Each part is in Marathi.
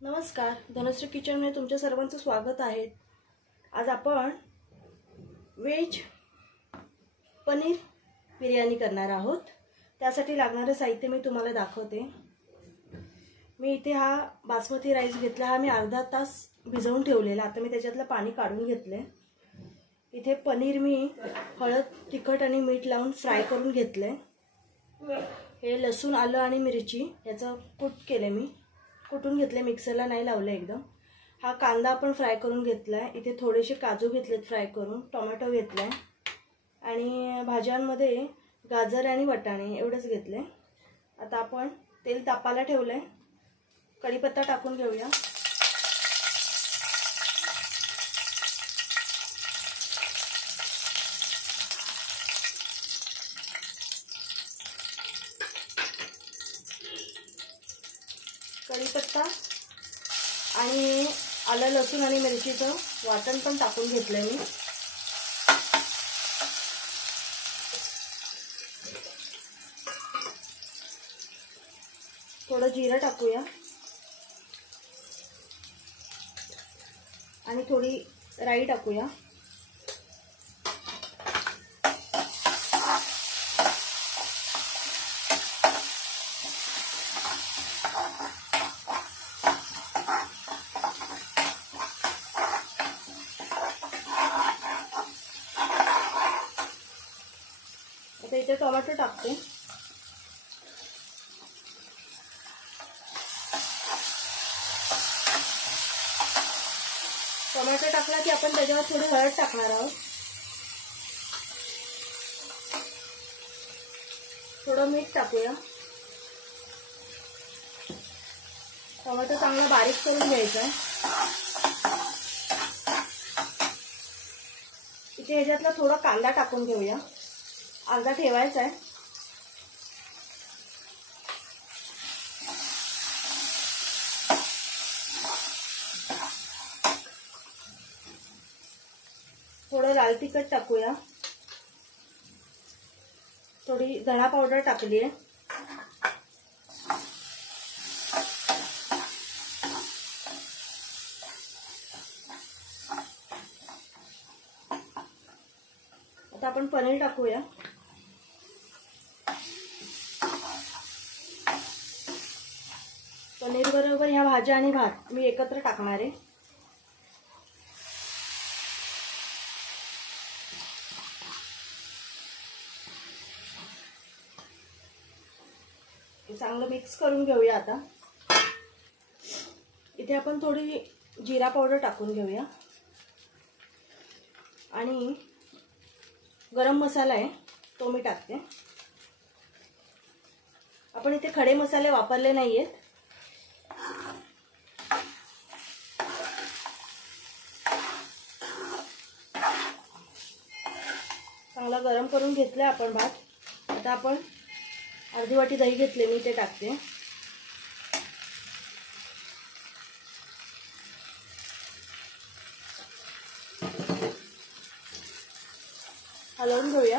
नमस्कार, धनश्री किचनमध्ये तुमच्या सर्वांचं स्वागत आहे। आज आपण व्हेज पनीर बिर्याणी करणार आहोत। त्यासाठी लागणारे साहित्य मी तुम्हाला दाखवते। मी इथे हा बासमती राईस घेतला, हा मी अर्धा तास भिजवून ठेवलेला। आता मी त्याच्यातलं पाणी काढून घेतले। इथे पनीर मी हळद, तिखट आणि मीठ लावून फ्राय करून घेतले। हे लसूण, आलं आणि मिरची याचं कूट केले, मी कुटून घेतले, मिक्सरला नाही लावले एकदम। हा कांदा आपण फ्राय करून घेतलाय। इथे थोडेसे काजू घेतलेत फ्राय करून, टोमॅटो घेतलाय आणि भाज्यांमध्ये गाजर आणि वाटाणे एवढंच घेतले। आता आपण तेल तापायला ठेवलंय, कढीपत्ता टाकून घेऊया। कढीपत्ता आणि आलं, लसूण आणि मिरचीचं वाटण पण टाकून घेतलंय मी। थोडं जिरं टाकूया आणि थोडी राई टाकूया। आता इथे टोमॅटो टाकते। टोमॅटो टाकला की आपण त्याच्यावर थोडी हळद टाकणार आहोत, थोडं मीठ टाकूया। टोमॅटो चांगला बारीक करून घ्यायचा आहे। इथे ह्याच्यातला थोडा कांदा टाकून घेऊया, अर्धा ठेवायचा आहे। थोडं लाल तिखट टाकूया, थोडी धना पावडर टाकली आहे। आता आपण पनीर टाकूया। पनीर बरोबर ह्या भाज्या आणि भात मी एकत्र टाकणार आहे। चांगलं मिक्स करून घेऊया। आता इथे आपण थोडी जिरा पावडर टाकून घेऊया आणि गरम मसाला आहे तो मी टाकते। आपण इथे खडे मसाले वापरले नाहीयेत। चांगला गरम करून घेतले आपण भात। आता आपण अर्धी वाटी दही घेतले, मी ते टाकते। हलवून घेऊया।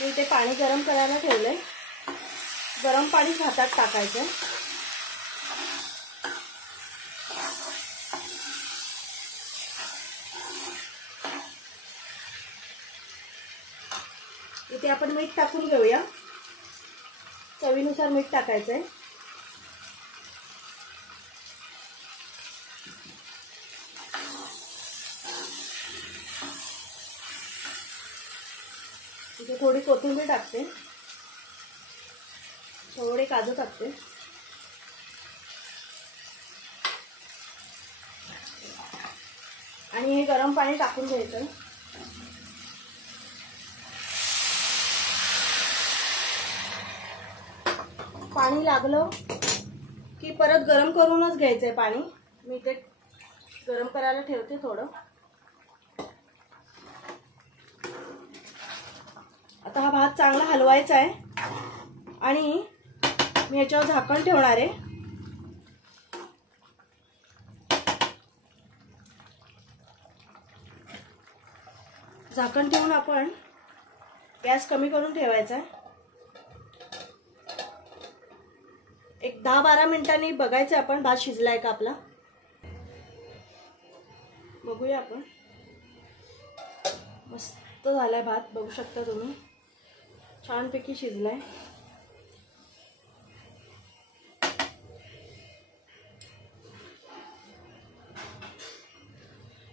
मी इथे पाणी गरम करायला ठेवलंय, गरम पाणी भातात टाकायचं। इथे आपण मीठ टाकून घेऊया, चवीनुसार मीठ टाकायचंय। इथे थोडी कोथिंबीर टाकते, थोडे काजू टाकते आणि हे गरम पाणी टाकून घ्यायचं। पाणी लागलं की परत गरम करूनच घ्यायचंय पाणी। मी ते गरम करायला ठेवते थोडं। आता हा भात चांगला हलवायचा आहे आणि मी ह्याच्यावर झाकण ठेवणार आहे। झाकण ठेवून आपण गॅस कमी करून ठेवायचा आहे। एक 10-12 मिनिटांनी बघायचं आपण भात शिजलाय का आपला. बघूया आपण. मस्त झालाय भात, बघू शकता तुम्ही, छानपैकी शिजलाय.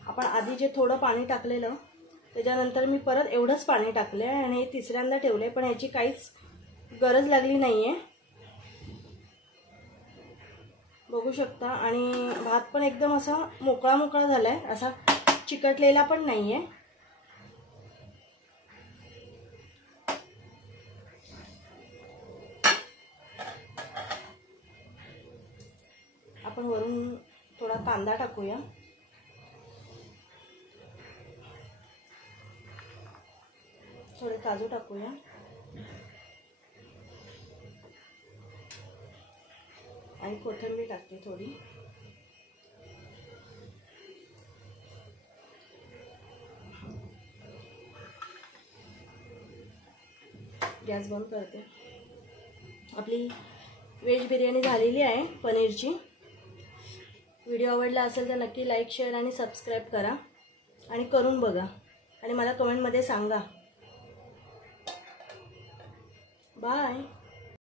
आपण आधी जे थोडं पाणी टाकलेलं त्याच्यानंतर मी परत एवढंच पाणी टाकलंय आणि तिसऱ्यांदा ठेवलंय, पण याची काहीच गरज लागली नाहीये. बघू शकता. आणि भात पण एकदम असा मोकळा मोकळा झालाय, असा चिकटलेला पण नाहीये. आपण वरून थोडा कांदा टाकूया. थोडे काजू टाकूया. आणि कोथिंबीर टाकते थोडी. गॅस बंद करते. आपली व्हेज बिर्याणी झालेली आहे पनीरची. व्हिडिओ आवडला असेल तर नक्की लाईक, शेअर आणि सबस्क्राईब करा आणि करून बघा आणि मला कमेंटमध्ये सांगा. बाय.